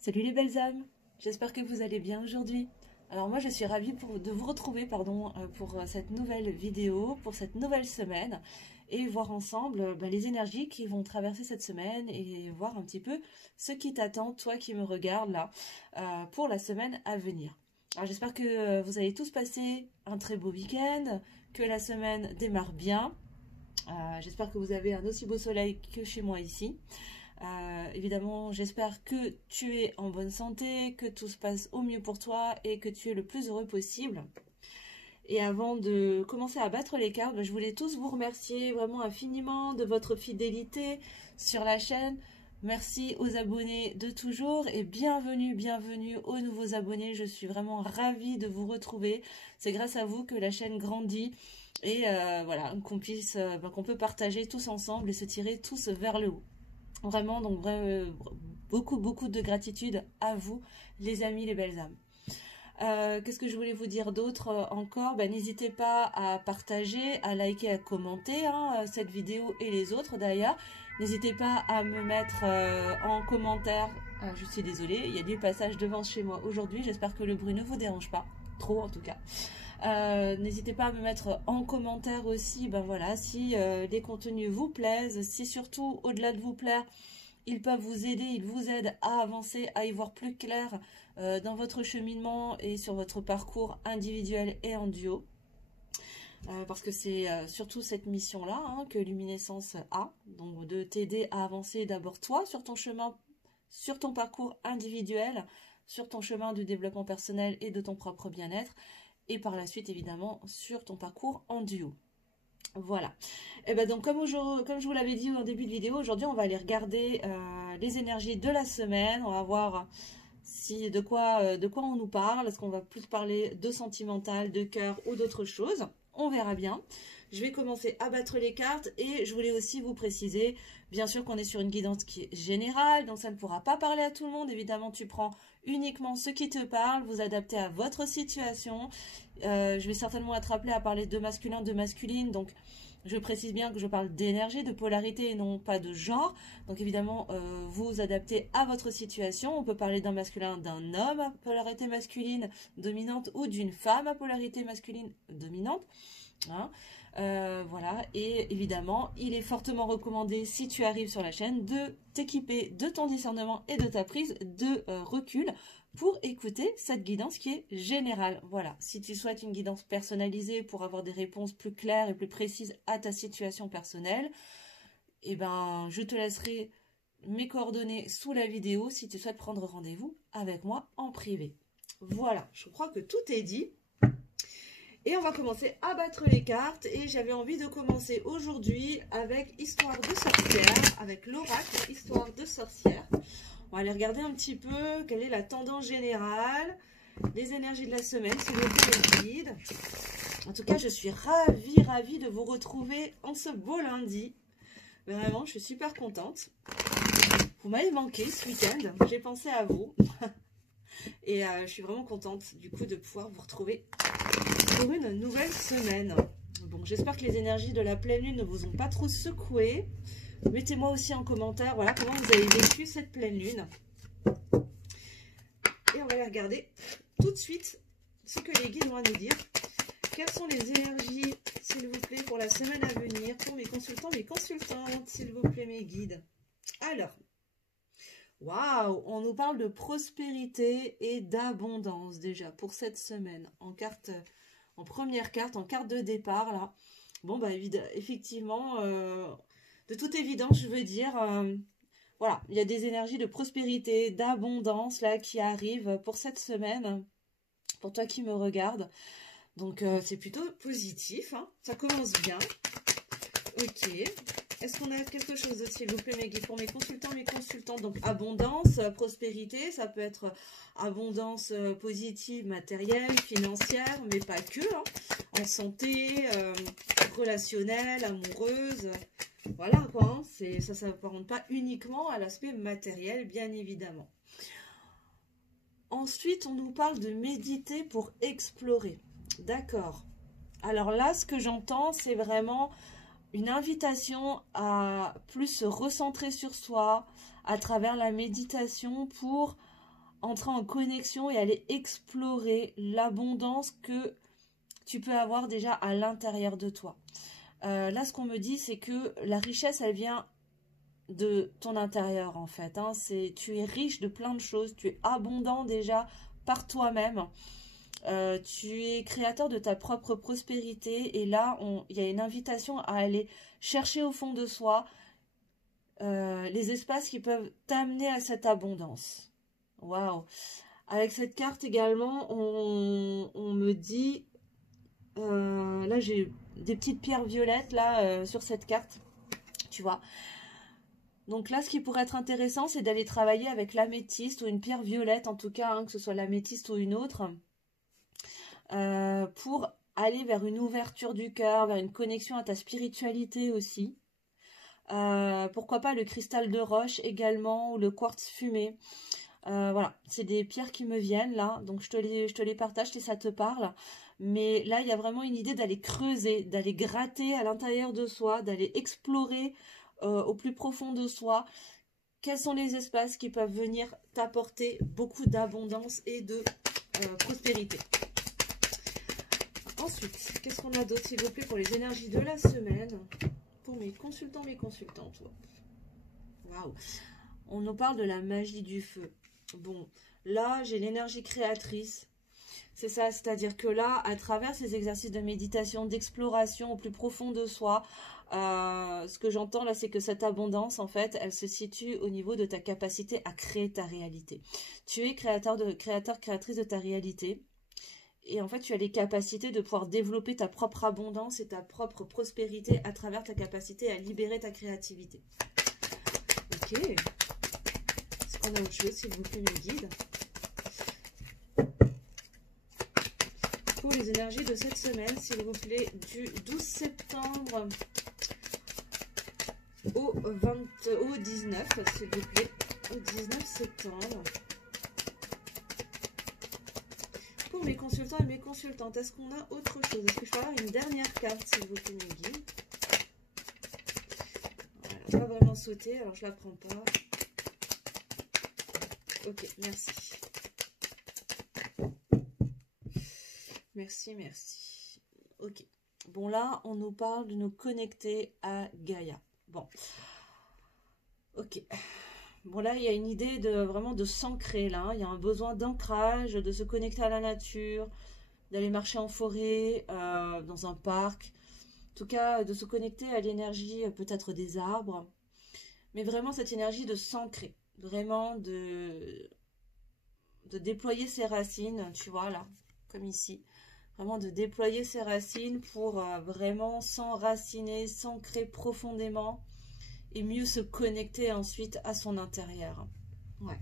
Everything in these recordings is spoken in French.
Salut les belles âmes, j'espère que vous allez bien aujourd'hui. Alors moi je suis ravie de vous retrouver pour cette nouvelle vidéo, pour cette nouvelle semaine et voir ensemble les énergies qui vont traverser cette semaine et voir un petit peu ce qui t'attend, toi qui me regardes là, pour la semaine à venir. Alors j'espère que vous allez tous passer un très beau week-end, que la semaine démarre bien. J'espère que vous avez un aussi beau soleil que chez moi ici. Évidemment, j'espère que tu es en bonne santé, que tout se passe au mieux pour toi et que tu es le plus heureux possible. Et avant de commencer à battre les cartes, je voulais tous vous remercier vraiment infiniment de votre fidélité sur la chaîne. Merci aux abonnés de toujours et bienvenue aux nouveaux abonnés. Je suis vraiment ravie de vous retrouver. C'est grâce à vous que la chaîne grandit et voilà, qu'on peut partager tous ensemble et se tirer tous vers le haut. Vraiment, donc beaucoup de gratitude à vous, les amis, les belles âmes. Qu'est-ce que je voulais vous dire d'autre encore? N'hésitez pas à partager, à liker, à commenter cette vidéo et les autres d'ailleurs. N'hésitez pas à me mettre en commentaire. Je suis désolée, il y a du passage devant chez moi aujourd'hui. J'espère que le bruit ne vous dérange pas. Trop en tout cas. N'hésitez pas à me mettre en commentaire aussi, voilà, si les contenus vous plaisent, si surtout au-delà de vous plaire, ils peuvent vous aider, ils vous aident à avancer, à y voir plus clair dans votre cheminement et sur votre parcours individuel et en duo. Parce que c'est surtout cette mission-là que Luminescence a, donc de t'aider à avancer d'abord toi sur ton chemin, sur ton parcours individuel, sur ton chemin du développement personnel et de ton propre bien-être, et par la suite évidemment sur ton parcours en duo. Voilà. Et donc comme je vous l'avais dit au début de vidéo, aujourd'hui on va aller regarder les énergies de la semaine. On va voir si de quoi on nous parle. Est-ce qu'on va plus parler de sentimental, de cœur ou d'autre chose? On verra bien. Je vais commencer à battre les cartes et je voulais aussi vous préciser, bien sûr qu'on est sur une guidance qui est générale, donc ça ne pourra pas parler à tout le monde. Évidemment, tu prends uniquement ce qui te parle, vous adaptez à votre situation. Je vais certainement être appelée à parler de masculin, de masculine, donc je précise bien que je parle d'énergie, de polarité et non pas de genre. Donc évidemment, vous adaptez à votre situation. On peut parler d'un masculin, d'un homme à polarité masculine dominante ou d'une femme à polarité masculine dominante. Voilà, et évidemment, il est fortement recommandé, si tu arrives sur la chaîne, de t'équiper de ton discernement et de ta prise de recul pour écouter cette guidance qui est générale. Voilà, si tu souhaites une guidance personnalisée pour avoir des réponses plus claires et plus précises à ta situation personnelle, je te laisserai mes coordonnées sous la vidéo si tu souhaites prendre rendez-vous avec moi en privé. Voilà, je crois que tout est dit. Et on va commencer à battre les cartes. Et j'avais envie de commencer aujourd'hui avec Histoire de sorcière, avec l'oracle Histoire de sorcière. On va aller regarder un petit peu quelle est la tendance générale, les énergies de la semaine, si vous le guide. En tout cas, je suis ravie de vous retrouver en ce beau lundi. Vraiment, je suis super contente. Vous m'avez manqué ce week-end, j'ai pensé à vous. Et je suis vraiment contente du coup de pouvoir vous retrouver pour une nouvelle semaine. Bon, j'espère que les énergies de la pleine lune ne vous ont pas trop secoué. Mettez-moi aussi en commentaire, voilà, comment vous avez vécu cette pleine lune. Et on va aller regarder tout de suite ce que les guides vont nous dire. Quelles sont les énergies, s'il vous plaît, pour la semaine à venir, pour mes consultants, mes consultantes, s'il vous plaît, mes guides. Alors, waouh, on nous parle de prospérité et d'abondance déjà pour cette semaine en carte. En première carte, en carte de départ, là. Bon, effectivement, de toute évidence, je veux dire, voilà, il y a des énergies de prospérité, d'abondance, là, qui arrivent pour cette semaine, pour toi qui me regardes. Donc, c'est plutôt positif, ça commence bien. Ok. Est-ce qu'on a quelque chose d'autre, s'il vous plaît, mes guides, pour mes consultants, mes consultantes? Donc, abondance, prospérité, ça peut être abondance positive, matérielle, financière, mais pas que, en santé, relationnelle, amoureuse. Voilà, quoi, ça ne s'apparente pas uniquement à l'aspect matériel, bien évidemment. Ensuite, on nous parle de méditer pour explorer. D'accord. Alors là, ce que j'entends, c'est vraiment une invitation à plus se recentrer sur soi à travers la méditation pour entrer en connexion et aller explorer l'abondance que tu peux avoir déjà à l'intérieur de toi. Là, ce qu'on me dit, c'est que la richesse, elle vient de ton intérieur, en fait. Hein. Tu es riche de plein de choses, tu es abondant déjà par toi-même. Tu es créateur de ta propre prospérité. Et là, il y a une invitation à aller chercher au fond de soi les espaces qui peuvent t'amener à cette abondance. Waouh! Avec cette carte également, on me dit... là, j'ai des petites pierres violettes là sur cette carte, tu vois. Donc là, ce qui pourrait être intéressant, c'est d'aller travailler avec l'améthyste ou une pierre violette, en tout cas, hein, que ce soit l'améthyste ou une autre, pour aller vers une ouverture du cœur, vers une connexion à ta spiritualité aussi. Pourquoi pas le cristal de roche également, ou le quartz fumé. Voilà, c'est des pierres qui me viennent là, donc je te les partage si ça te parle. Mais là, il y a vraiment une idée d'aller creuser, d'aller gratter à l'intérieur de soi, d'aller explorer au plus profond de soi quels sont les espaces qui peuvent venir t'apporter beaucoup d'abondance et de prospérité. Ensuite, qu'est-ce qu'on a d'autre, s'il vous plaît, pour les énergies de la semaine? Pour mes consultants, mes consultantes. Waouh! On nous parle de la magie du feu. Bon, là, j'ai l'énergie créatrice. C'est ça, c'est-à-dire que là, à travers ces exercices de méditation, d'exploration au plus profond de soi, ce que j'entends là, c'est que cette abondance, en fait, elle se situe au niveau de ta capacité à créer ta réalité. Tu es créatrice de ta réalité. Et en fait, tu as les capacités de pouvoir développer ta propre abondance et ta propre prospérité à travers ta capacité à libérer ta créativité. Ok. Est-ce qu'on a autre chose, s'il vous plaît, mes guides? Pour les énergies de cette semaine, s'il vous plaît, du 12 septembre au 19, s'il vous plaît, au 19 septembre. Pour mes consultants et mes consultantes, est-ce qu'on a autre chose? Est-ce que je peux avoir une dernière carte, s'il vous plaît, mes guides? Voilà, pas vraiment sauter, alors je la prends pas. Ok, merci. Merci, merci. Ok. Bon, là, on nous parle de nous connecter à Gaïa. Bon. Ok. Bon, là, il y a une idée de vraiment de s'ancrer, là. Il y a un besoin d'ancrage, de se connecter à la nature, d'aller marcher en forêt, dans un parc. En tout cas, de se connecter à l'énergie peut-être des arbres. Mais vraiment, cette énergie de s'ancrer. Vraiment de déployer ses racines, tu vois, là, comme ici. Vraiment de déployer ses racines pour vraiment s'enraciner, s'ancrer profondément et mieux se connecter ensuite à son intérieur. Ouais.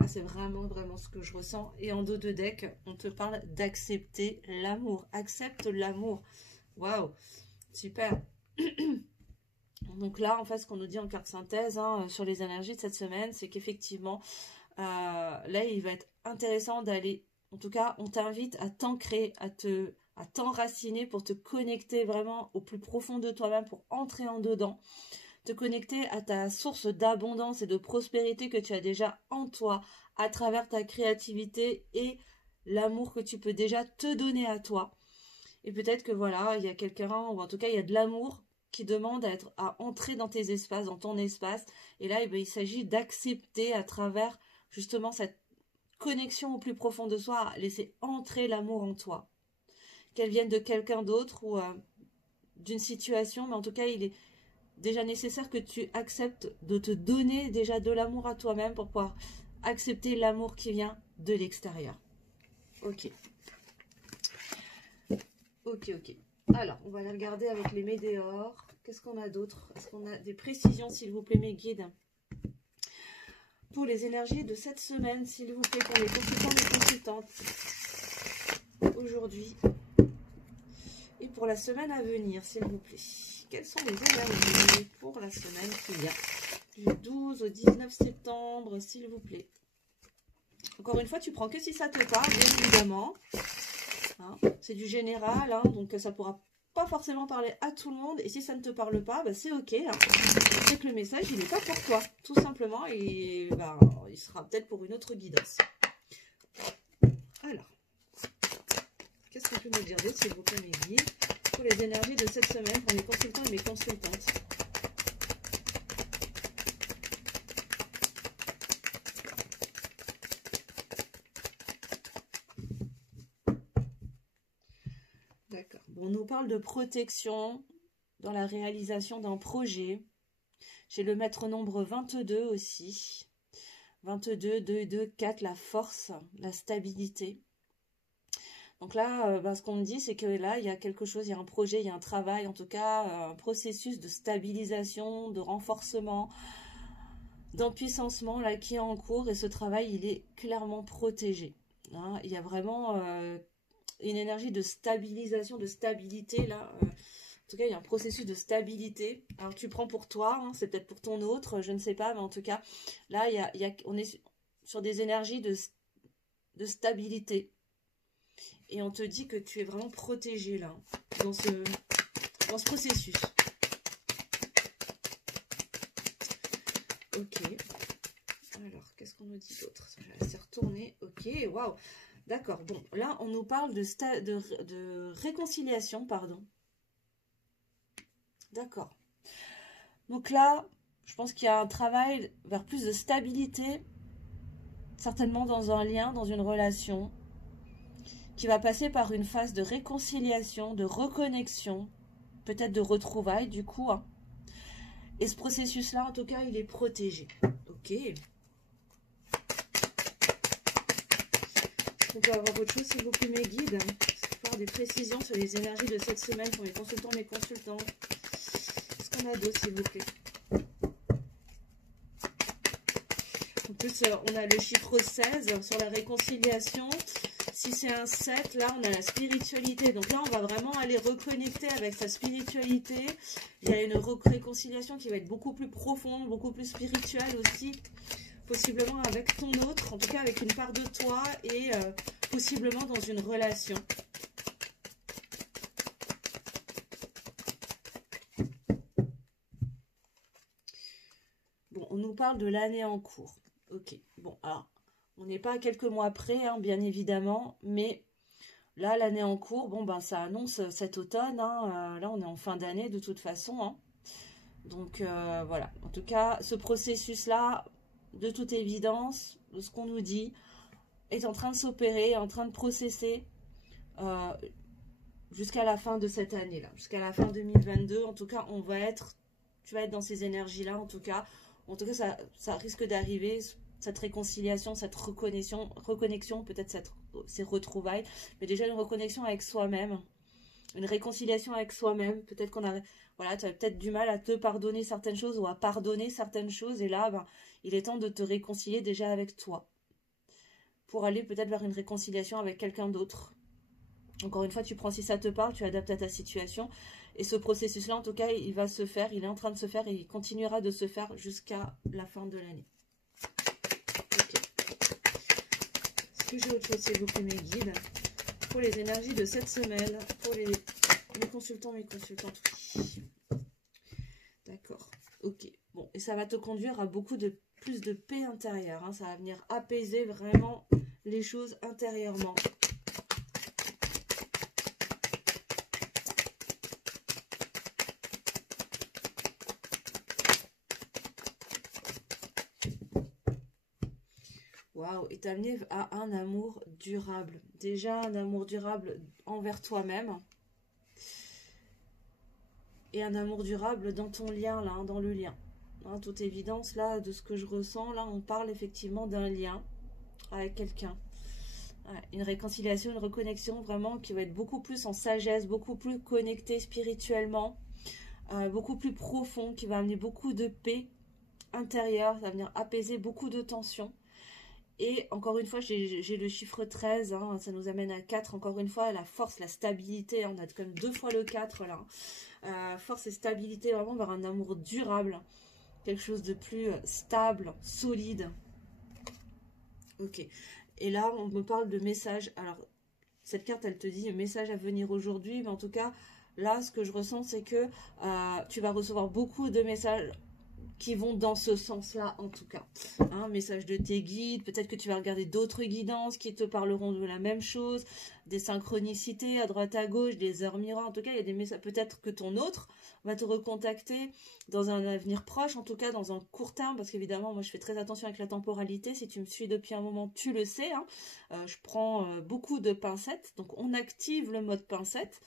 Là, c'est vraiment, vraiment ce que je ressens. Et en dos de deck, on te parle d'accepter l'amour. Accepte l'amour. Waouh, super. Donc là, en fait, ce qu'on nous dit en carte synthèse hein, sur les énergies de cette semaine, c'est qu'effectivement, là, il va être intéressant d'aller... En tout cas, on t'invite à t'ancrer, à t'enraciner pour te connecter vraiment au plus profond de toi-même, pour entrer en dedans, te connecter à ta source d'abondance et de prospérité que tu as déjà en toi, à travers ta créativité et l'amour que tu peux déjà te donner à toi. Et peut-être que voilà, il y a quelqu'un, ou en tout cas, il y a de l'amour qui demande à entrer dans tes espaces, dans ton espace. Et là, il s'agit d'accepter à travers justement cette connexion au plus profond de soi, laisser entrer l'amour en toi. Qu'elle vienne de quelqu'un d'autre ou d'une situation, mais en tout cas, il est déjà nécessaire que tu acceptes de te donner déjà de l'amour à toi-même pour pouvoir accepter l'amour qui vient de l'extérieur. Ok. Ok, ok. Alors, on va aller regarder avec les météores. Qu'est-ce qu'on a d'autre? Est-ce qu'on a des précisions, s'il vous plaît, mes guides? Pour les énergies de cette semaine, s'il vous plaît, pour les consultants et consultantes, aujourd'hui, et pour la semaine à venir, s'il vous plaît. Quelles sont les énergies pour la semaine qui vient? Du 12 au 19 septembre, s'il vous plaît. Encore une fois, tu prends que si ça te parle, bien évidemment. Hein, c'est du général, hein, donc ça pourra pas forcément parler à tout le monde. Et si ça ne te parle pas, bah, c'est ok. Hein. C'est que le message, il n'est pas pour toi, tout simplement. Et bah, ce sera peut-être pour une autre guidance. Alors, qu'est-ce qu'on peut me dire d'autre, s'il vous plaît, mes guides, pour les énergies de cette semaine, pour mes consultants et mes consultantes? D'accord. Bon, on nous parle de protection dans la réalisation d'un projet. J'ai le maître nombre 22 aussi. 22, 2, 2, 4, la force, la stabilité. Donc là, ce qu'on me dit, c'est que là, il y a quelque chose, il y a un projet, il y a un travail, en tout cas, un processus de stabilisation, de renforcement, d'empuissancement là qui est en cours. Et ce travail, il est clairement protégé. Hein. Il y a vraiment une énergie de stabilisation, de stabilité là. En tout cas, il y a un processus de stabilité. Alors, tu prends pour toi, hein, c'est peut-être pour ton autre, je ne sais pas. Mais en tout cas, là, on est sur des énergies de stabilité. Et on te dit que tu es vraiment protégé, là, dans ce processus. Ok. Alors, qu'est-ce qu'on nous dit d'autre? Je vais laisser retourner. Ok, waouh. D'accord. Bon, là, on nous parle de réconciliation, pardon. D'accord. Donc là, je pense qu'il y a un travail vers plus de stabilité, certainement dans un lien, dans une relation, qui va passer par une phase de réconciliation, de reconnexion, peut-être de retrouvailles du coup. Hein. Et ce processus-là, en tout cas, il est protégé. Ok. On peut avoir autre chose, s'il vous plaît, mes guides. Pour avoir des précisions sur les énergies de cette semaine pour mes consultants, mes consultants. Qu'est-ce qu'on a d'autre, s'il vous plaît? En plus, on a le chiffre 16 sur la réconciliation. Si c'est un 7, là, on a la spiritualité. Donc là, on va vraiment aller reconnecter avec sa spiritualité. Il y a une réconciliation qui va être beaucoup plus profonde, beaucoup plus spirituelle aussi. Possiblement avec ton autre, en tout cas avec une part de toi et possiblement dans une relation. Bon, on nous parle de l'année en cours. Ok, bon, alors, on n'est pas à quelques mois près, hein, bien évidemment, mais là, l'année en cours, bon, ben, ça annonce cet automne, hein, là, on est en fin d'année de toute façon, hein. Donc, voilà, en tout cas, ce processus-là, de toute évidence, de ce qu'on nous dit, est en train de s'opérer, en train de processer jusqu'à la fin de cette année-là, jusqu'à la fin 2022. En tout cas, tu vas être dans ces énergies-là, en tout cas, ça risque d'arriver, cette réconciliation, cette reconnexion, peut-être ces retrouvailles, mais déjà une reconnexion avec soi-même, une réconciliation avec soi-même. Peut-être voilà, tu as peut-être du mal à te pardonner certaines choses ou à pardonner certaines choses, et là, ben, il est temps de te réconcilier déjà avec toi, pour aller peut-être vers une réconciliation avec quelqu'un d'autre. Encore une fois, tu prends si ça te parle, tu adaptes à ta situation. Et ce processus-là, en tout cas, il va se faire, il est en train de se faire et il continuera de se faire jusqu'à la fin de l'année. Ok. Est-ce que j'ai autre chose, s'il vous plaît, mes guides, pour les énergies de cette semaine, pour mes consultants, mes consultantes? D'accord. Ok. Bon, et ça va te conduire à plus de paix intérieure. Hein. Ça va venir apaiser vraiment les choses intérieurement. Waouh, et t'amener à un amour durable. Déjà, un amour durable envers toi-même. Et un amour durable dans ton lien, là, hein, dans le lien. Hein, toute évidence, là, de ce que je ressens, là, on parle effectivement d'un lien avec quelqu'un. Ouais, une réconciliation, une reconnexion, vraiment, qui va être beaucoup plus en sagesse, beaucoup plus connecté spirituellement, beaucoup plus profond, qui va amener beaucoup de paix intérieure, ça va venir apaiser beaucoup de tensions. Et encore une fois, j'ai le chiffre 13, hein, ça nous amène à 4, encore une fois, la force, la stabilité, hein, on a quand même 2 fois le 4 là. Force et stabilité, vraiment vers un amour durable, quelque chose de plus stable, solide. Ok, et là on me parle de messages. Alors cette carte elle te dit message à venir aujourd'hui, mais en tout cas là ce que je ressens c'est que tu vas recevoir beaucoup de messages qui vont dans ce sens-là en tout cas. Un message de tes guides, peut-être que tu vas regarder d'autres guidances qui te parleront de la même chose, des synchronicités à droite à gauche, des heures miroirs, en tout cas il y a des messages, peut-être que ton autre va te recontacter dans un avenir proche, en tout cas dans un court terme, parce qu'évidemment moi je fais très attention avec la temporalité, si tu me suis depuis un moment tu le sais, hein. Je prends beaucoup de pincettes, donc on active le mode pincette,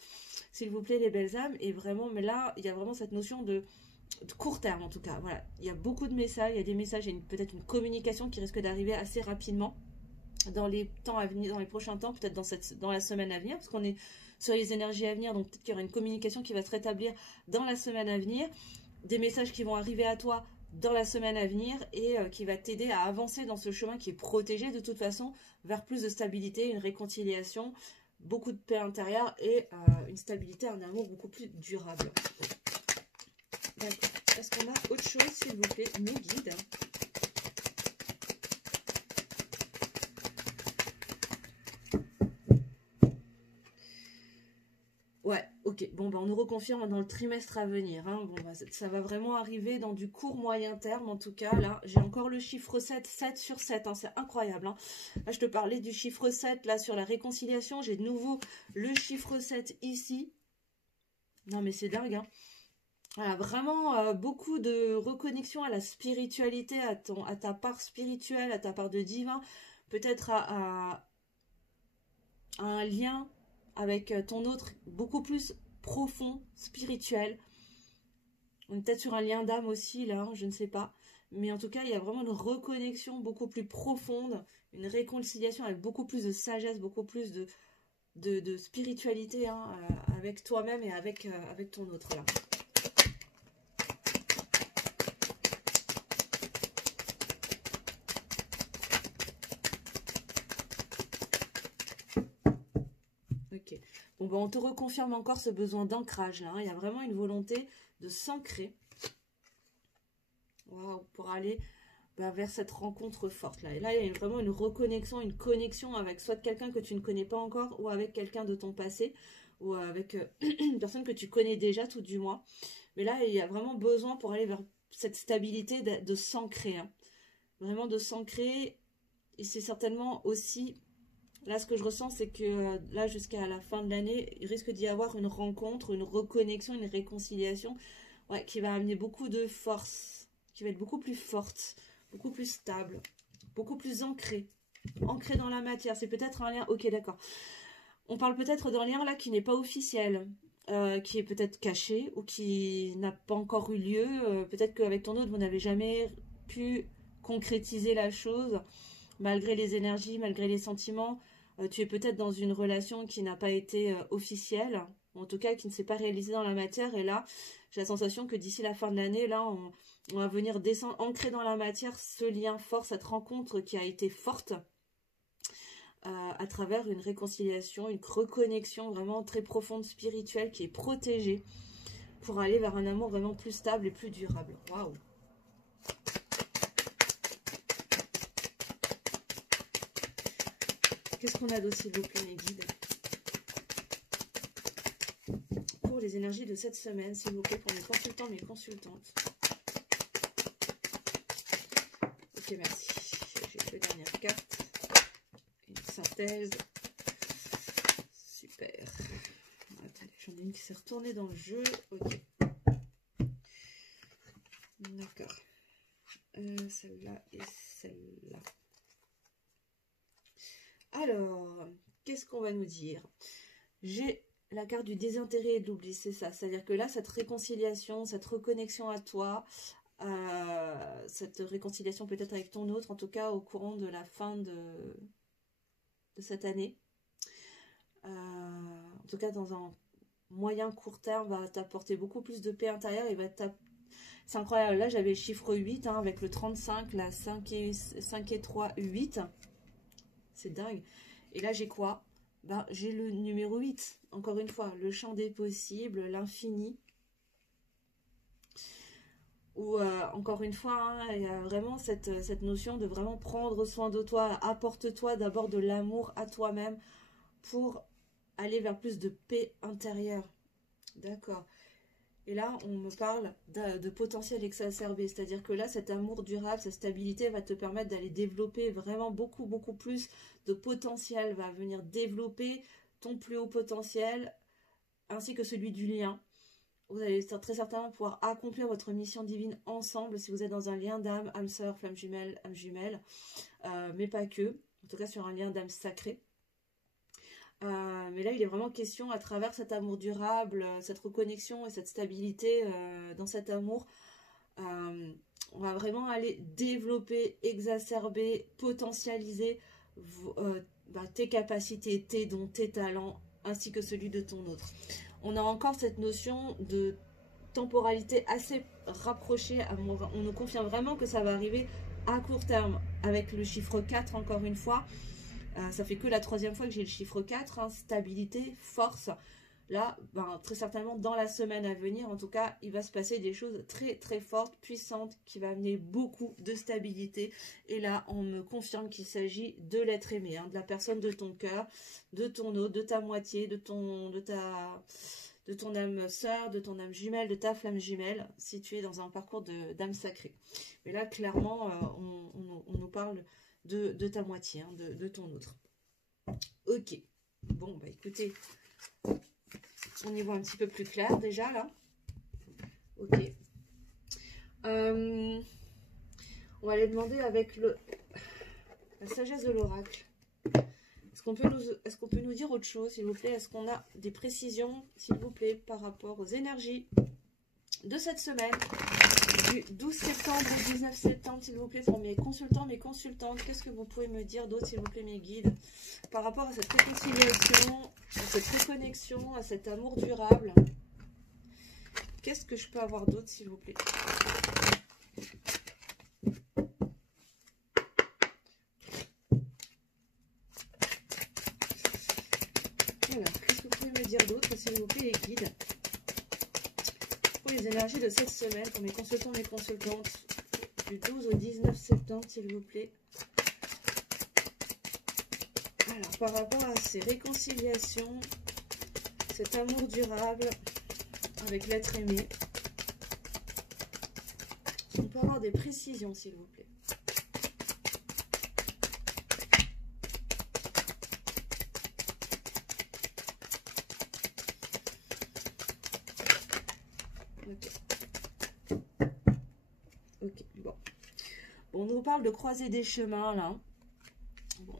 s'il vous plaît les belles âmes, et vraiment, mais là il y a vraiment cette notion de court terme en tout cas, voilà, il y a beaucoup de messages, il y a des messages, il y a peut-être une communication qui risque d'arriver assez rapidement dans les temps à venir, dans les prochains temps, peut-être dans la semaine à venir, parce qu'on est sur les énergies à venir, donc peut-être qu'il y aura une communication qui va se rétablir dans la semaine à venir, des messages qui vont arriver à toi dans la semaine à venir et qui va t'aider à avancer dans ce chemin qui est protégé de toute façon vers plus de stabilité, une réconciliation, beaucoup de paix intérieure et une stabilité, un amour beaucoup plus durable. Est-ce qu'on a autre chose, s'il vous plaît, mes guides? Ouais, ok. Bon, bah, on nous reconfirme dans le trimestre à venir. Hein. Bon, bah, ça va vraiment arriver dans du court moyen terme. En tout cas, là, j'ai encore le chiffre 7, 7 sur 7. Hein, c'est incroyable. Hein. Là, je te parlais du chiffre 7, là, sur la réconciliation. J'ai de nouveau le chiffre 7 ici. Non, mais c'est dingue, hein. Voilà, vraiment beaucoup de reconnexion à la spiritualité, à ta part spirituelle, à ta part de divin, peut-être à un lien avec ton autre beaucoup plus profond, spirituel. On est peut-être sur un lien d'âme aussi, là, hein, je ne sais pas. Mais en tout cas, il y a vraiment une reconnexion beaucoup plus profonde, une réconciliation avec beaucoup plus de sagesse, beaucoup plus de spiritualité hein, avec toi-même et avec ton autre, là. Ok. Bon, ben, on te reconfirme encore ce besoin d'ancrage, là. Hein. Il y a vraiment une volonté de s'ancrer. Waouh, pour aller vers cette rencontre forte, là. Et là, il y a vraiment une reconnexion, une connexion avec soit quelqu'un que tu ne connais pas encore, ou avec quelqu'un de ton passé, ou avec une personne que tu connais déjà, tout du moins. Mais là, il y a vraiment besoin pour aller vers cette stabilité de s'ancrer. Hein. Vraiment de s'ancrer. Et c'est certainement aussi... Là, ce que je ressens, c'est que là, jusqu'à la fin de l'année, il risque d'y avoir une rencontre, une reconnexion, une réconciliation ouais, qui va amener beaucoup de force, qui va être beaucoup plus forte, beaucoup plus stable, beaucoup plus ancrée dans la matière. C'est peut-être un lien... Ok, d'accord. On parle peut-être d'un lien là qui n'est pas officiel, qui est peut-être caché ou qui n'a pas encore eu lieu. Peut-être qu'avec ton autre, vous n'avez jamais pu concrétiser la chose, malgré les énergies, malgré les sentiments. Tu es peut-être dans une relation qui n'a pas été officielle, en tout cas qui ne s'est pas réalisée dans la matière. Et là, j'ai la sensation que d'ici la fin de l'année, là, on va venir descendre, ancrer dans la matière ce lien fort, cette rencontre qui a été forte, à travers une réconciliation, une reconnexion vraiment très profonde, spirituelle, qui est protégée, pour aller vers un amour vraiment plus stable et plus durable. Waouh! Qu'est-ce qu'on a d'autre, s'il vous plaît, mes guides? Pour les énergies de cette semaine, s'il vous plaît, pour mes consultants, mes consultantes. Ok, merci. J'ai les dernières cartes. Une synthèse. Super. Attendez, j'en ai une qui s'est retournée dans le jeu. Ok. D'accord. Celle-là et celle-là. Alors, qu'est-ce qu'on va nous dire? J'ai la carte du désintérêt et de l'oubli, c'est ça. C'est-à-dire que là, cette réconciliation, cette reconnexion à toi, cette réconciliation peut-être avec ton autre, en tout cas au courant de la fin de cette année. En tout cas, dans un moyen court terme, va t'apporter beaucoup plus de paix intérieure et va c'est incroyable. Là, j'avais le chiffre 8 hein, avec le 35, la 5 et 3, 8. C'est dingue. Et là, j'ai quoi? Ben, j'ai le numéro 8. Encore une fois, le champ des possibles, l'infini. Ou encore une fois, hein, il y a vraiment cette notion de vraiment prendre soin de toi. Apporte-toi d'abord de l'amour à toi-même pour aller vers plus de paix intérieure. D'accord. Et là, on me parle de potentiel exacerbé. C'est-à-dire que là, cet amour durable, cette stabilité va te permettre d'aller développer vraiment beaucoup, beaucoup plus de potentiel. Va venir développer ton plus haut potentiel ainsi que celui du lien. Vous allez très certainement pouvoir accomplir votre mission divine ensemble si vous êtes dans un lien d'âme, âme sœur, flamme jumelle, âme jumelle, mais pas que. En tout cas, sur un lien d'âme sacré. Mais là, il est vraiment question, à travers cet amour durable, cette reconnexion et cette stabilité dans cet amour, on va vraiment aller développer, exacerber, potentialiser tes capacités, tes dons, tes talents, ainsi que celui de ton autre. On a encore cette notion de temporalité assez rapprochée. On nous confirme vraiment que ça va arriver à court terme, avec le chiffre 4, encore une fois. Ça fait que la 3e fois que j'ai le chiffre 4, hein, stabilité, force. Là, très certainement dans la semaine à venir, en tout cas, il va se passer des choses très très fortes, puissantes, qui va amener beaucoup de stabilité. Et là, on me confirme qu'il s'agit de l'être aimé, hein, de la personne de ton cœur, de ton autre, de ta moitié, de ton âme sœur, de ton âme jumelle, de ta flamme jumelle, si tu es dans un parcours d'âme sacrée. Mais là, clairement, on nous parle de ta moitié, hein, de ton autre. Ok. Bon, bah écoutez, on y voit un petit peu plus clair déjà, là. Ok. On va aller demander avec la sagesse de l'oracle. Est-ce qu'on peut nous dire autre chose, s'il vous plaît? Est-ce qu'on a des précisions, s'il vous plaît, par rapport aux énergies de cette semaine, du 12 septembre au 19 septembre, s'il vous plaît, pour mes consultants, mes consultantes? Qu'est-ce que vous pouvez me dire d'autre, s'il vous plaît, mes guides, par rapport à cette réconciliation, à cette reconnexion, à cet amour durable? Qu'est-ce que je peux avoir d'autre, s'il vous plaît? Alors, qu'est-ce que vous pouvez me dire d'autre, s'il vous plaît, les guides, pour les énergies de cette semaine, pour mes consultants, mes consultantes, du 12 au 19 septembre, s'il vous plaît? Alors, par rapport à ces réconciliations, cet amour durable avec l'être aimé, on peut avoir des précisions, s'il vous plaît. Ok, bon. On nous parle de croiser des chemins, là. Bon.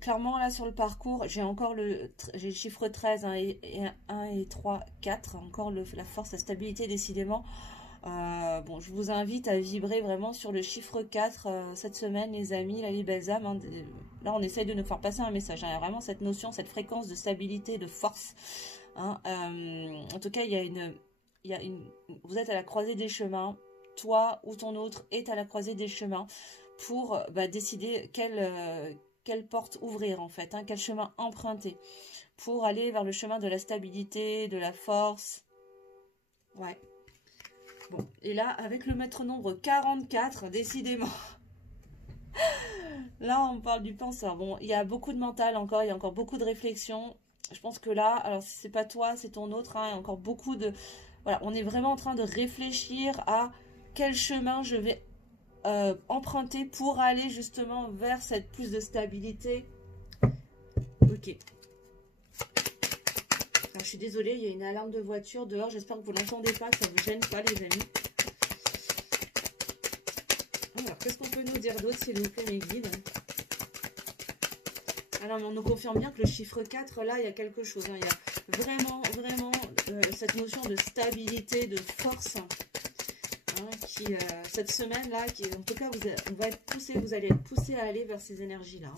Clairement, là, sur le parcours, j'ai encore le chiffre 13, hein, et 1 et 3, 4. Encore la force, la stabilité, décidément. Bon, je vous invite à vibrer vraiment sur le chiffre 4 cette semaine, les amis, là, les belles âmes. Hein, là, on essaye de nous faire passer un message. Hein, il y a vraiment cette notion, cette fréquence de stabilité, de force. Hein, en tout cas, vous êtes à la croisée des chemins. Toi ou ton autre est à la croisée des chemins pour décider quelle porte ouvrir, en fait, hein, quel chemin emprunter pour aller vers le chemin de la stabilité, de la force. Ouais. Bon, et là, avec le maître nombre 44, décidément, là, on parle du penseur. Bon, il y a beaucoup de mental encore, il y a encore beaucoup de réflexion. Je pense que là, alors si c'est pas toi, c'est ton autre, hein, il y a encore beaucoup de... Voilà, on est vraiment en train de réfléchir à quel chemin je vais emprunter pour aller justement vers cette plus de stabilité. Ok. Alors, je suis désolée, il y a une alarme de voiture dehors. J'espère que vous ne l'entendez pas, que ça ne vous gêne pas, les amis. Alors, qu'est-ce qu'on peut nous dire d'autre, s'il vous plaît, mes guides? Alors, on nous confirme bien que le chiffre 4, là, il y a quelque chose. Hein. Il y a vraiment, vraiment cette notion de stabilité, de force. Hein, cette semaine-là, en tout cas, on va être poussé, vous allez être poussé à aller vers ces énergies-là. Hein.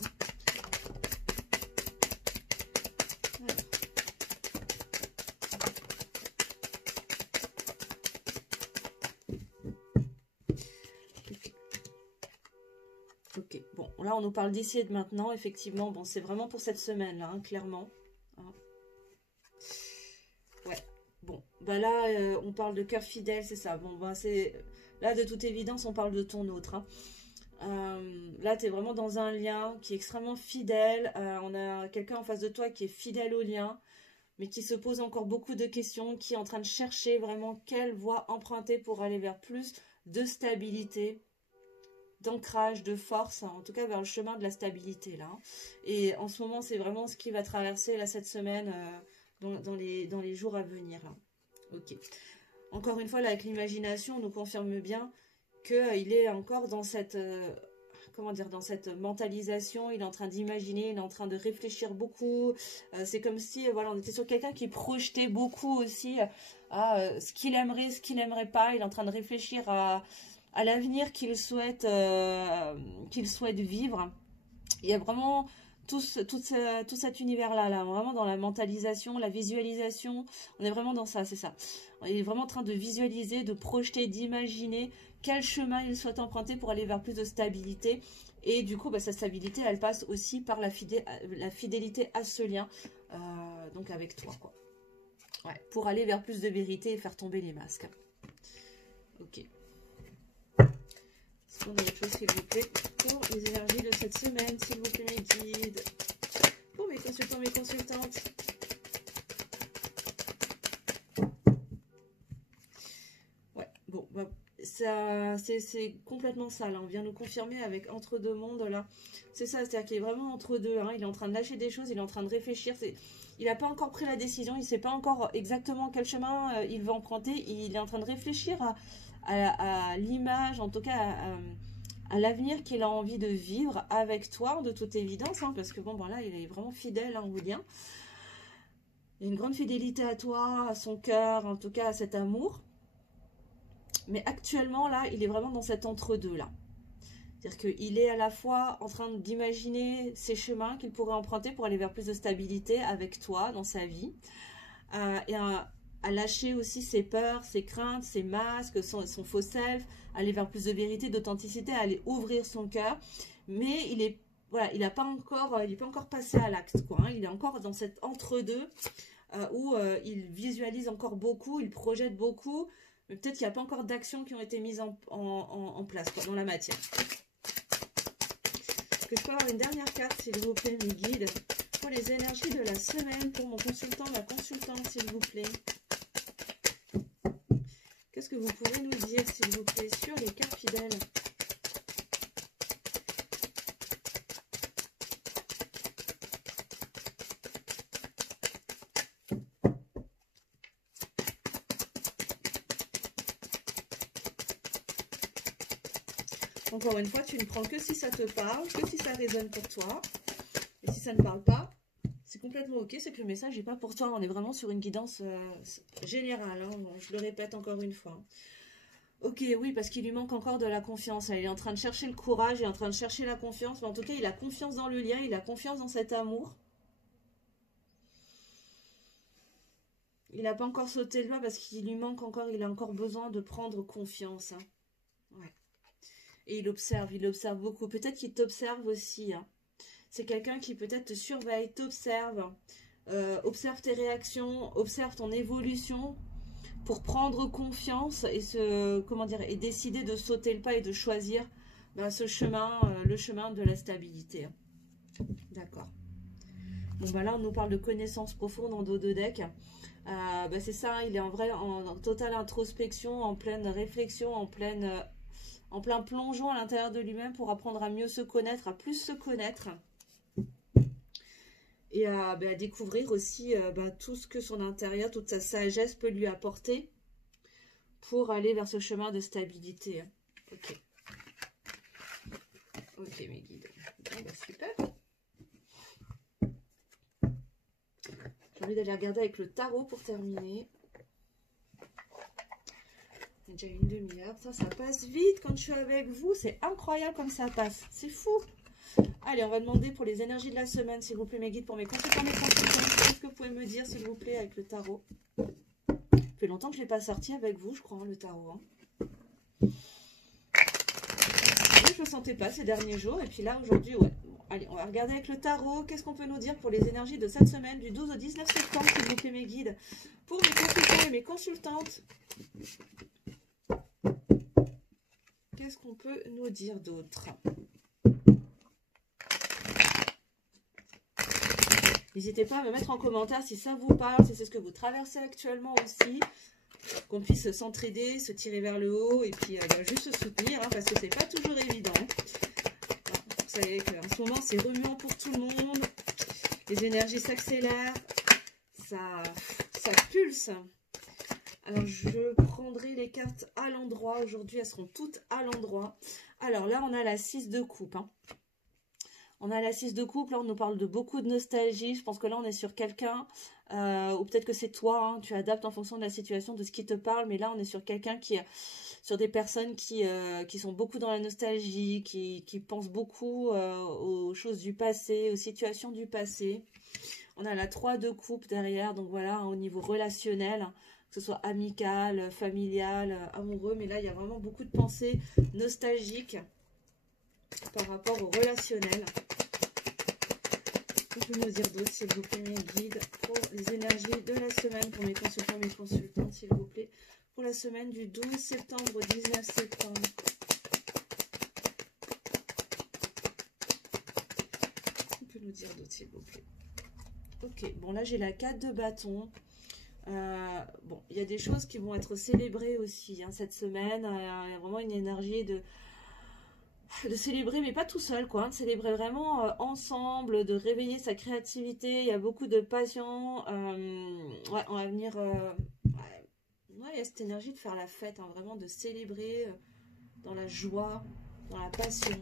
Ok, bon, là on nous parle d'ici et de maintenant, effectivement, bon, c'est vraiment pour cette semaine-là, hein, clairement. Hein. Ouais, bon, bah là, on parle de cœur fidèle, c'est ça. Bon, bah là, de toute évidence, on parle de ton autre. Hein. Là, tu es vraiment dans un lien qui est extrêmement fidèle. On a quelqu'un en face de toi qui est fidèle au lien. mais qui se pose encore beaucoup de questions, qui est en train de chercher vraiment quelle voie emprunter pour aller vers plus de stabilité, d'ancrage, de force, hein, en tout cas vers le chemin de la stabilité là. Et en ce moment, c'est vraiment ce qui va traverser là cette semaine dans les jours à venir. Là. Ok. Encore une fois, là, avec l'imagination, on nous confirme bien qu'il est encore dans cette comment dire, dans cette mentalisation, il est en train d'imaginer, il est en train de réfléchir beaucoup. C'est comme si, voilà, on était sur quelqu'un qui projetait beaucoup aussi à ce qu'il aimerait pas. Il est en train de réfléchir à l'avenir qu'il souhaite vivre. Il y a vraiment tout cet univers-là, là, vraiment dans la mentalisation, la visualisation. On est vraiment dans ça, c'est ça. On est vraiment en train de visualiser, de projeter, d'imaginer quel chemin il souhaite emprunter pour aller vers plus de stabilité. Et du coup, bah, sa stabilité, elle passe aussi par la fidélité à ce lien, donc avec toi, quoi. Ouais, pour aller vers plus de vérité et faire tomber les masques. Ok. Est-ce qu'on a autre chose, s'il vous plaît, pour les énergies de cette semaine, s'il vous plaît, mes guides, pour mes consultants, mes consultantes. Ouais, bon, bah, c'est complètement ça, là. On vient nous confirmer avec entre deux mondes, là. C'est ça, c'est-à-dire qu'il est vraiment entre deux, hein. Il est en train de lâcher des choses, il est en train de réfléchir. Il n'a pas encore pris la décision, il ne sait pas encore exactement quel chemin il va emprunter. Il est en train de réfléchir à l'image, en tout cas à l'avenir qu'il a envie de vivre avec toi, de toute évidence, hein, parce que bon, voilà, il est vraiment fidèle, hein, on vous dit. Il y a une grande fidélité à toi, à son cœur, en tout cas à cet amour. Mais actuellement, là, il est vraiment dans cet entre-deux, là. C'est-à-dire qu'il est à la fois en train d'imaginer ses chemins qu'il pourrait emprunter pour aller vers plus de stabilité avec toi dans sa vie. Et à lâcher aussi ses peurs, ses craintes, ses masques, son faux self, aller vers plus de vérité, d'authenticité, aller ouvrir son cœur. Mais il est, voilà, il n'est pas encore passé à l'acte, quoi. Hein. Il est encore dans cet entre-deux où il visualise encore beaucoup, il projette beaucoup, mais peut-être qu'il n'y a pas encore d'actions qui ont été mises en place, quoi, dans la matière. Est-ce que je peux avoir une dernière carte, s'il vous plaît, mes guides, pour les énergies de la semaine, pour mon consultant, ma consultante, s'il vous plaît. Qu'est-ce que vous pouvez nous dire, s'il vous plaît, sur les cartes fidèles? Encore une fois, tu ne prends que si ça te parle, que si ça résonne pour toi. Et si ça ne parle pas, c'est complètement ok, c'est que le message n'est pas pour toi. On est vraiment sur une guidance générale, hein. Je le répète encore une fois. Ok, oui, parce qu'il lui manque encore de la confiance. Il est en train de chercher le courage, il est en train de chercher la confiance. Mais en tout cas, il a confiance dans le lien, il a confiance dans cet amour. Il n'a pas encore sauté le pas parce qu'il lui manque encore, il a encore besoin de prendre confiance. Hein. Ouais. Et il observe beaucoup. Peut-être qu'il t'observe aussi. Hein. C'est quelqu'un qui peut-être te surveille, t'observe, observe tes réactions, observe ton évolution pour prendre confiance et et décider de sauter le pas et de choisir ce chemin, le chemin de la stabilité. Hein. D'accord. Bon, bah là, on nous parle de connaissances profondes en dos de deck. C'est ça, il est en totale introspection, en pleine réflexion, en plein plongeon à l'intérieur de lui-même pour apprendre à mieux se connaître, à plus se connaître. Et à découvrir aussi tout ce que son intérieur, toute sa sagesse peut lui apporter pour aller vers ce chemin de stabilité. Ok. Ok, mes guides. Bon, super. J'ai envie d'aller regarder avec le tarot pour terminer. Il y a déjà une demi-heure. Ça passe vite quand je suis avec vous. C'est incroyable comme ça passe. C'est fou. Allez, on va demander pour les énergies de la semaine, s'il vous plaît, mes guides, pour mes consultants, mes consultants. Qu'est-ce que vous pouvez me dire, s'il vous plaît, avec le tarot? Ça fait longtemps que je ne l'ai pas sorti avec vous, je crois, hein, le tarot. Hein. Je ne le sentais pas ces derniers jours. Et puis là, aujourd'hui, ouais. Bon, allez, on va regarder avec le tarot. Qu'est-ce qu'on peut nous dire pour les énergies de cette semaine, du 12 au 19 septembre, s'il vous plaît, mes guides, pour mes consultants et mes consultantes. Qu'est-ce qu'on peut nous dire d'autre? N'hésitez pas à me mettre en commentaire si ça vous parle, si c'est ce que vous traversez actuellement aussi. Qu'on puisse s'entraider, se tirer vers le haut et puis juste se soutenir, hein, parce que c'est pas toujours évident. Voilà, vous savez qu'en ce moment, c'est remuant pour tout le monde. Les énergies s'accélèrent. Ça pulse. Alors, je prendrai les cartes à l'endroit. Aujourd'hui, elles seront toutes à l'endroit. Alors là, on a la 6 de coupe. Hein. On a la 6 de coupe. Là, on nous parle de beaucoup de nostalgie. Je pense que là, on est sur quelqu'un, ou peut-être que c'est toi. Hein, tu adaptes en fonction de la situation, de ce qui te parle. Mais là, on est sur quelqu'un sur des personnes qui sont beaucoup dans la nostalgie, qui pensent beaucoup aux choses du passé, aux situations du passé. On a la 3 de coupe derrière. Donc voilà, hein, au niveau relationnel, que ce soit amical, familial, amoureux. Mais là, il y a vraiment beaucoup de pensées nostalgiques par rapport au relationnel. Que peut nous dire d'autre, s'il vous plaît, mes guides, pour les énergies de la semaine, pour mes consultants, mes consultantes, s'il vous plaît, pour la semaine du 12 septembre au 19 septembre. Que peut nous dire d'autre, s'il vous plaît? Ok, bon, là, j'ai la 4 de bâton. Bon, il y a des choses qui vont être célébrées aussi, hein, cette semaine. Il y a vraiment une énergie de célébrer, mais pas tout seul, quoi, hein, de célébrer vraiment ensemble, de réveiller sa créativité. Il y a beaucoup de passion. Ouais, on va venir... ouais, il y a cette énergie de faire la fête, hein, vraiment de célébrer dans la joie, dans la passion.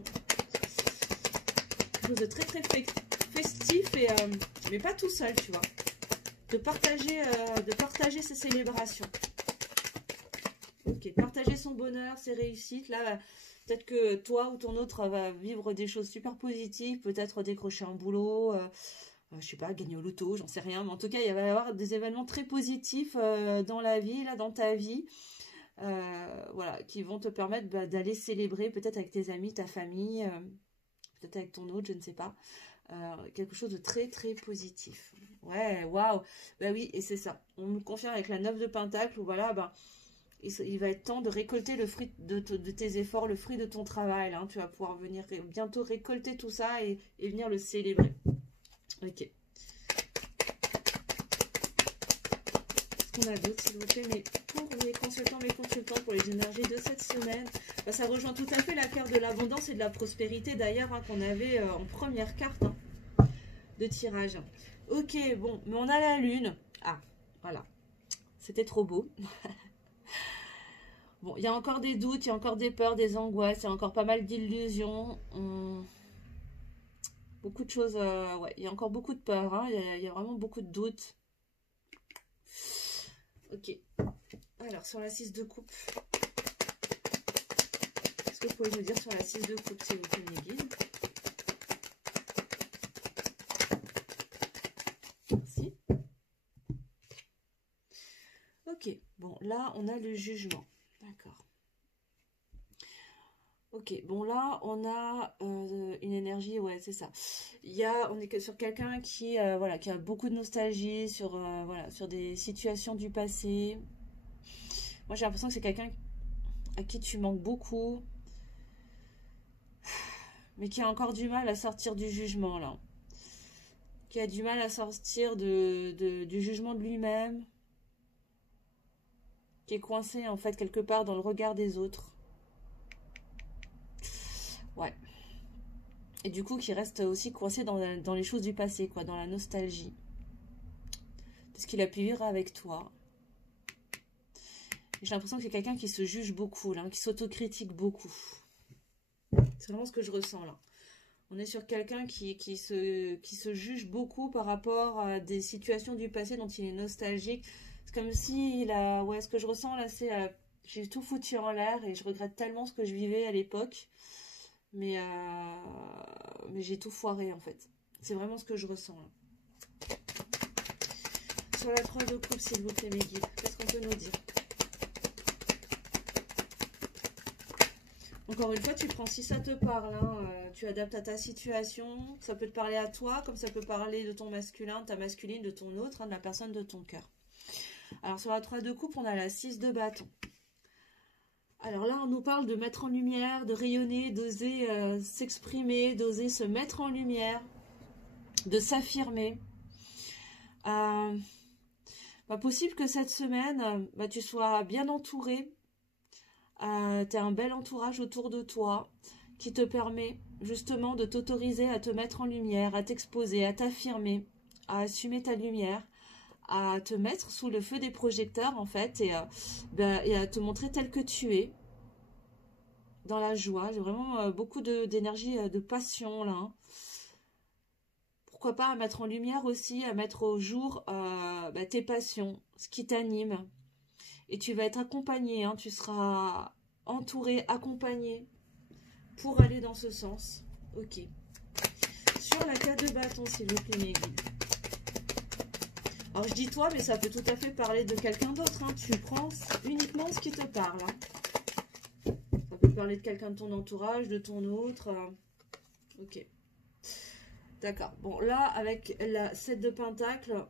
Quelque chose de très très festif, mais pas tout seul, tu vois. De partager ces célébrations. Ok, partager son bonheur, ses réussites. Là, peut-être que toi ou ton autre va vivre des choses super positives, peut-être décrocher un boulot, je sais pas, gagner au loto, j'en sais rien. Mais en tout cas, il va y avoir des événements très positifs dans la vie, là, dans ta vie. Voilà, qui vont te permettre d'aller célébrer, peut-être avec tes amis, ta famille, peut-être avec ton autre, je ne sais pas. Quelque chose de très très positif. Ouais, waouh. Bah oui, et c'est ça. On nous confirme avec la 9 de Pentacle où voilà, bah, il va être temps de récolter le fruit de tes efforts, le fruit de ton travail. Là, hein. Tu vas pouvoir venir bientôt récolter tout ça et venir le célébrer. Ok. Qu'est-ce qu'on a d'autre, s'il vous plaît? Mais pour mes consultants, pour les énergies de cette semaine, bah, ça rejoint tout à fait la carte de l'abondance et de la prospérité, d'ailleurs, hein, qu'on avait en première carte, hein, de tirage. Ok, bon, mais on a la lune. Ah, voilà. C'était trop beau. Bon, il y a encore des doutes, il y a encore des peurs, des angoisses, il y a encore pas mal d'illusions. Beaucoup de choses, ouais, il y a encore beaucoup de peurs, hein, il y a vraiment beaucoup de doutes. Ok. Alors, sur la 6 de coupe. Qu'est-ce que vous pouvez nous dire sur la 6 de coupe, s'il vous plaît, mes guides? Merci. Ok, bon, là, on a le jugement. D'accord. Ok, bon, là, on a une énergie, ouais, c'est ça. On est sur quelqu'un qui, voilà, qui a beaucoup de nostalgie sur, voilà, sur des situations du passé. Moi, j'ai l'impression que c'est quelqu'un à qui tu manques beaucoup, mais qui a encore du mal à sortir du jugement, là. Qui a du mal à sortir du jugement de lui-même. Qui est coincé, en fait, quelque part dans le regard des autres. Ouais. Et du coup, qui reste aussi coincé dans les choses du passé, quoi, dans la nostalgie. De ce qu'il a pu vivre avec toi. J'ai l'impression que c'est quelqu'un qui se juge beaucoup, là, qui s'autocritique beaucoup. C'est vraiment ce que je ressens, là. On est sur quelqu'un qui se juge beaucoup par rapport à des situations du passé dont il est nostalgique. C'est comme si, ouais, ce que je ressens, là, c'est... j'ai tout foutu en l'air et je regrette tellement ce que je vivais à l'époque. Mais j'ai tout foiré, en fait. C'est vraiment ce que je ressens, là. Sur la 3 de coupe, s'il vous plaît, mes guides. Qu'est-ce qu'on peut nous dire? Encore une fois, tu prends si ça te parle, hein, tu adaptes à ta situation. Ça peut te parler à toi, comme ça peut parler de ton masculin, de ta masculine, de ton autre, hein, de la personne de ton cœur. Alors, sur la 3 de coupe, on a la 6 de bâton. Alors là, on nous parle de mettre en lumière, de rayonner, d'oser s'exprimer, d'oser se mettre en lumière, de s'affirmer. Possible que cette semaine, tu sois bien entouré. Tu as un bel entourage autour de toi qui te permet justement de t'autoriser à te mettre en lumière, à t'exposer, à t'affirmer, à assumer ta lumière, à te mettre sous le feu des projecteurs en fait et à te montrer tel que tu es, dans la joie. J'ai vraiment beaucoup d'énergie, de passion là. Hein. Pourquoi pas à mettre en lumière aussi, à mettre au jour tes passions, ce qui t'anime. Et tu vas être accompagné, hein, tu seras entouré, accompagné pour aller dans ce sens. Ok. Sur la carte de bâton, s'il vous plaît, mes guides. Alors je dis toi, mais ça peut tout à fait parler de quelqu'un d'autre. Hein. Tu prends uniquement ce qui te parle. Hein. Ça peut parler de quelqu'un de ton entourage, de ton autre. Ok. D'accord. Bon, là, avec la 7 de Pentacle,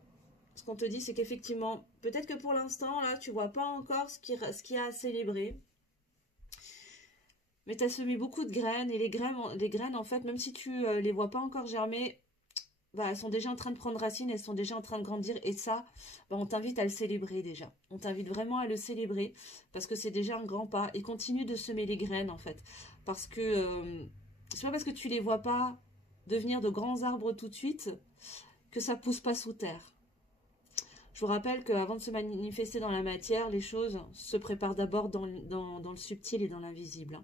ce qu'on te dit, c'est qu'effectivement, peut-être que pour l'instant, là, tu vois pas encore ce qu'il y a à célébrer. Mais tu as semé beaucoup de graines. Et les graines, en fait, même si tu les vois pas encore germer, elles sont déjà en train de prendre racine, elles sont déjà en train de grandir. Et ça, on t'invite à le célébrer déjà. On t'invite vraiment à le célébrer parce que c'est déjà un grand pas. Et continue de semer les graines, en fait. Parce que c'est pas parce que tu les vois pas devenir de grands arbres tout de suite que ça pousse pas sous terre. Je vous rappelle qu'avant de se manifester dans la matière, les choses se préparent d'abord dans le subtil et dans l'invisible.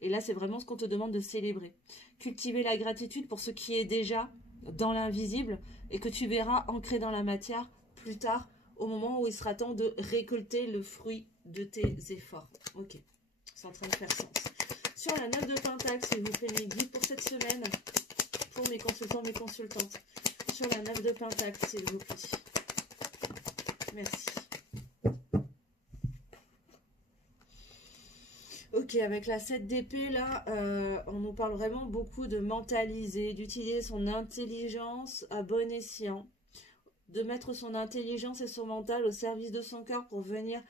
Et là, c'est vraiment ce qu'on te demande de célébrer. Cultiver la gratitude pour ce qui est déjà dans l'invisible et que tu verras ancré dans la matière plus tard, au moment où il sera temps de récolter le fruit de tes efforts. Ok, c'est en train de faire sens. Sur la 9 de Pentacle, s'il vous plaît, mes guides pour cette semaine, pour mes consultants, mes consultantes. Sur la 9 de Pentacle, s'il vous plaît. Merci. Ok, avec la 7 d'épée, là, on nous parle vraiment beaucoup de mentaliser, d'utiliser son intelligence à bon escient, de mettre son intelligence et son mental au service de son cœur pour venir,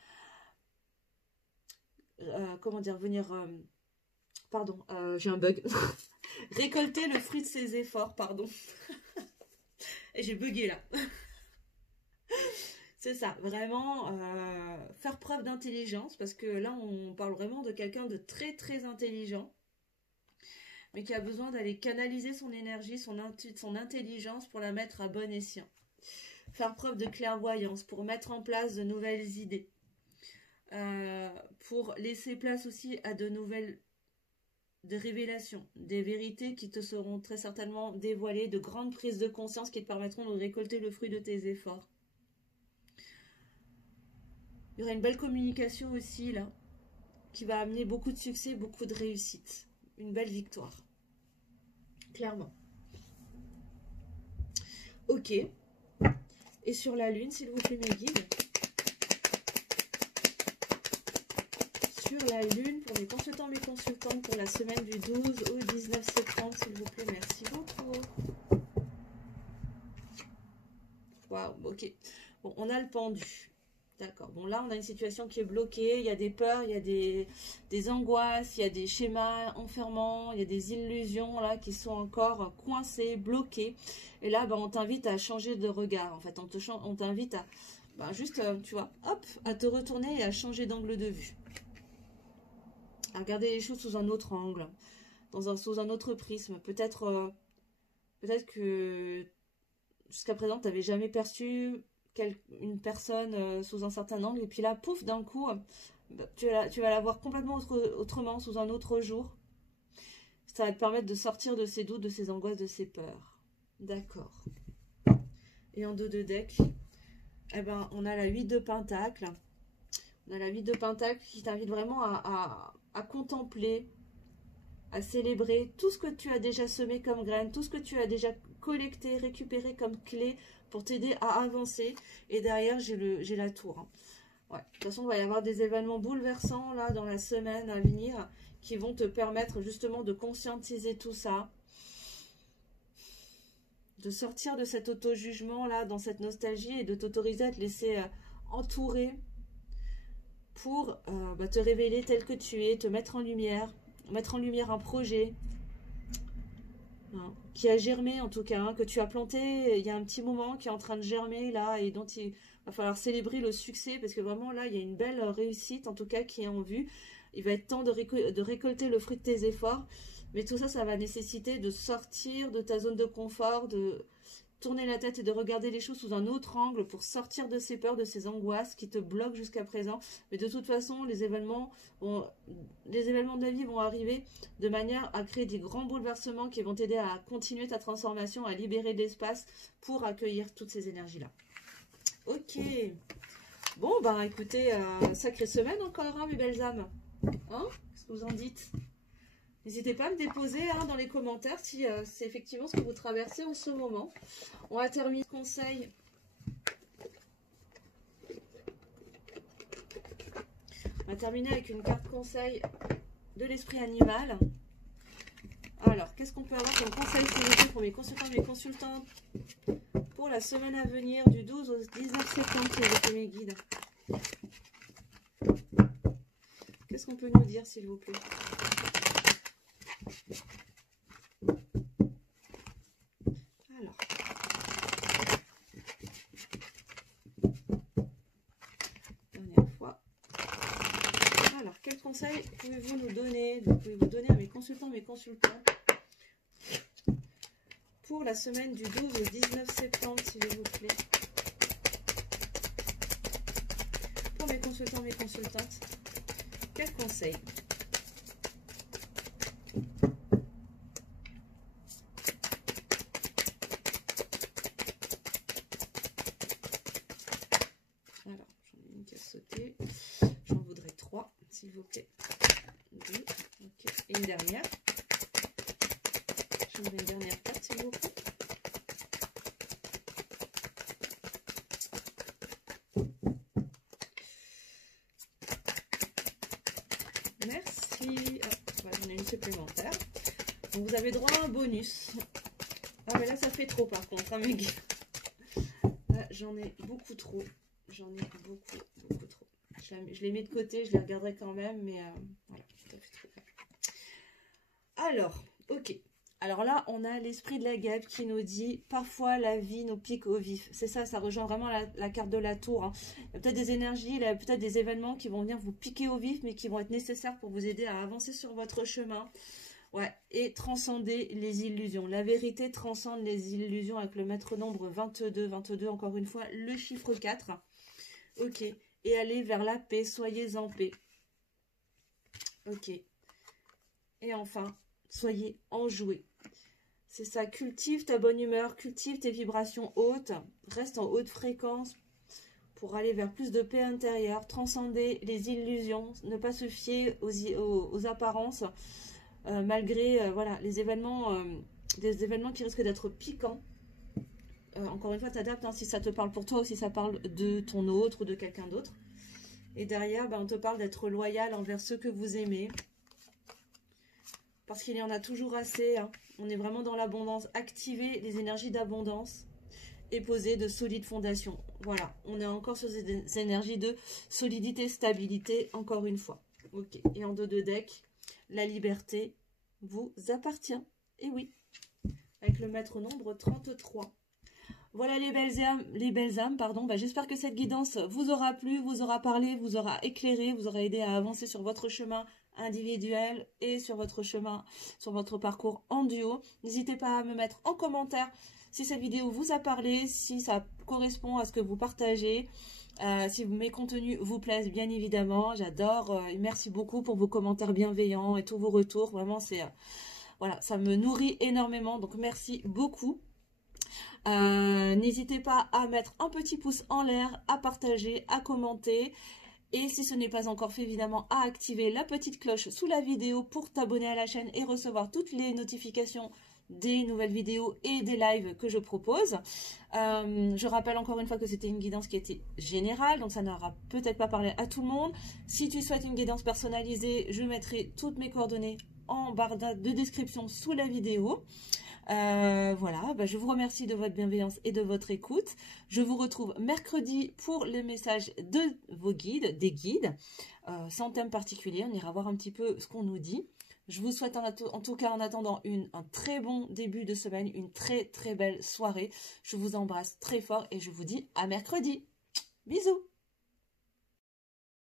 pardon, j'ai un bug, récolter le fruit de ses efforts, pardon. Et j'ai bugué là. C'est ça, vraiment faire preuve d'intelligence, parce que là, on parle vraiment de quelqu'un de très très intelligent, mais qui a besoin d'aller canaliser son énergie, son intelligence pour la mettre à bon escient. Faire preuve de clairvoyance, pour mettre en place de nouvelles idées, pour laisser place aussi à de révélations, des vérités qui te seront très certainement dévoilées, de grandes prises de conscience qui te permettront de récolter le fruit de tes efforts. Il y aura une belle communication aussi, là, qui va amener beaucoup de succès, beaucoup de réussite. Une belle victoire. Clairement. Ok. Et sur la lune, s'il vous plaît, mes guides. Sur la lune, pour mes consultants, mes consultantes, pour la semaine du 12 au 19 septembre, s'il vous plaît, merci beaucoup. Waouh, ok. Bon, on a le pendu. D'accord. Bon, là, on a une situation qui est bloquée. Il y a des peurs, il y a des angoisses, il y a des schémas enfermants, il y a des illusions là qui sont encore coincées, bloquées. Et là, on t'invite à changer de regard. En fait, on t'invite à juste, tu vois, hop, à te retourner et à changer d'angle de vue. À regarder les choses sous un autre angle, sous un autre prisme. Peut-être que jusqu'à présent, tu n'avais jamais perçu une personne sous un certain angle, et puis là, pouf, d'un coup, tu vas la voir complètement autrement, sous un autre jour. Ça va te permettre de sortir de ces doutes, de ces angoisses, de ces peurs. D'accord. Et en dos de deck, on a la 8 de Pentacle. On a la 8 de Pentacle qui t'invite vraiment à contempler, à célébrer tout ce que tu as déjà semé comme graines, tout ce que tu as déjà collecté, récupéré comme clé pour t'aider à avancer. Et derrière, j'ai la tour. Hein. Ouais. De toute façon, il va y avoir des événements bouleversants là dans la semaine à venir qui vont te permettre justement de conscientiser tout ça, de sortir de cet auto-jugement là, dans cette nostalgie, et de t'autoriser à te laisser entourer pour te révéler tel que tu es, te mettre en lumière un projet, hein, qui a germé en tout cas, hein, que tu as planté il y a un petit moment, qui est en train de germer là et dont il va falloir célébrer le succès parce que vraiment là il y a une belle réussite en tout cas qui est en vue. Il va être temps de récolter le fruit de tes efforts, mais tout ça, ça va nécessiter de sortir de ta zone de confort, de tourner la tête et de regarder les choses sous un autre angle pour sortir de ces peurs, de ces angoisses qui te bloquent jusqu'à présent. Mais de toute façon, les événements de la vie vont arriver de manière à créer des grands bouleversements qui vont t'aider à continuer ta transformation, à libérer de l'espace pour accueillir toutes ces énergies-là. Ok. Bon, bah écoutez, sacrée semaine encore, hein, mes belles âmes. Hein? Qu'est-ce que vous en dites? N'hésitez pas à me déposer hein, dans les commentaires si c'est effectivement ce que vous traversez en ce moment. On va terminer le conseil. On va terminer avec une carte conseil de l'esprit animal. Alors, qu'est-ce qu'on peut avoir comme conseil pour mes consultants et mes consultantes pour la semaine à venir du 12 au 19 septembre, s'il vous plaît, mes guides? Qu'est-ce qu'on peut nous dire, s'il vous plaît? Alors. Dernière fois. Alors, quels conseils pouvez-vous nous donner? Pouvez-vous donner à mes consultants, mes consultants pour la semaine du 12 au 19 septembre, s'il vous plaît? Pour mes consultants, mes consultantes, quels conseils? Alors, j'en ai une qui a sauté. J'en voudrais 3, s'il vous plaît. 2, ok. Et une dernière. J'en voudrais une dernière carte, s'il vous plaît. Merci. Voilà, j'en ai une supplémentaire. Donc, vous avez droit à un bonus. Ah, mais là, ça fait trop, par contre, hein, mes gars. Là, j'en ai beaucoup trop. J'en ai beaucoup trop. Je les mets de côté, je les regarderai quand même, mais voilà, ça fait trop. Alors, ok. Alors là, on a l'esprit de la guêpe qui nous dit « Parfois, la vie nous pique au vif ». C'est ça, ça rejoint vraiment la carte de la tour. Hein. Il y a peut-être des énergies, il y a peut-être des événements qui vont venir vous piquer au vif, mais qui vont être nécessaires pour vous aider à avancer sur votre chemin. Ouais, et transcender les illusions. La vérité transcende les illusions avec le maître nombre 22. 22, encore une fois, le chiffre 4. Ok. Et aller vers la paix. Soyez en paix. Ok. Et enfin, soyez enjoués. C'est ça. Cultive ta bonne humeur. Cultive tes vibrations hautes. Reste en haute fréquence pour aller vers plus de paix intérieure. Transcender les illusions. Ne pas se fier aux apparences. Malgré voilà, les événements, des événements qui risquent d'être piquants. Encore une fois, t'adaptes hein, si ça te parle pour toi ou si ça parle de ton autre ou de quelqu'un d'autre. Et derrière, on te parle d'être loyal envers ceux que vous aimez. Parce qu'il y en a toujours assez. Hein. On est vraiment dans l'abondance. Activez les énergies d'abondance et posez de solides fondations. Voilà, on est encore sur des énergies de solidité, stabilité, encore une fois. Ok, et en dos de deck, la liberté vous appartient. Et oui, avec le maître nombre 33. Voilà les belles âmes, pardon. J'espère que cette guidance vous aura plu, vous aura parlé, vous aura éclairé, vous aura aidé à avancer sur votre chemin individuel et sur votre chemin, sur votre parcours en duo. N'hésitez pas à me mettre en commentaire si cette vidéo vous a parlé, si ça correspond à ce que vous partagez. Si mes contenus vous plaisent, bien évidemment, j'adore. Merci beaucoup pour vos commentaires bienveillants et tous vos retours. Vraiment, c'est voilà, ça me nourrit énormément. Donc, merci beaucoup. N'hésitez pas à mettre un petit pouce en l'air, à partager, à commenter. Et si ce n'est pas encore fait, évidemment, à activer la petite cloche sous la vidéo pour t'abonner à la chaîne et recevoir toutes les notifications des nouvelles vidéos et des lives que je propose. Je rappelle encore une fois que c'était une guidance qui était générale, donc ça n'aura peut-être pas parlé à tout le monde. Si tu souhaites une guidance personnalisée, je mettrai toutes mes coordonnées en barre de description sous la vidéo. Voilà, je vous remercie de votre bienveillance et de votre écoute. Je vous retrouve mercredi pour le message de vos guides, des guides, sans thème particulier. On ira voir un petit peu ce qu'on nous dit. Je vous souhaite en tout cas en attendant un très bon début de semaine, une très très belle soirée. Je vous embrasse très fort et je vous dis à mercredi. Bisous!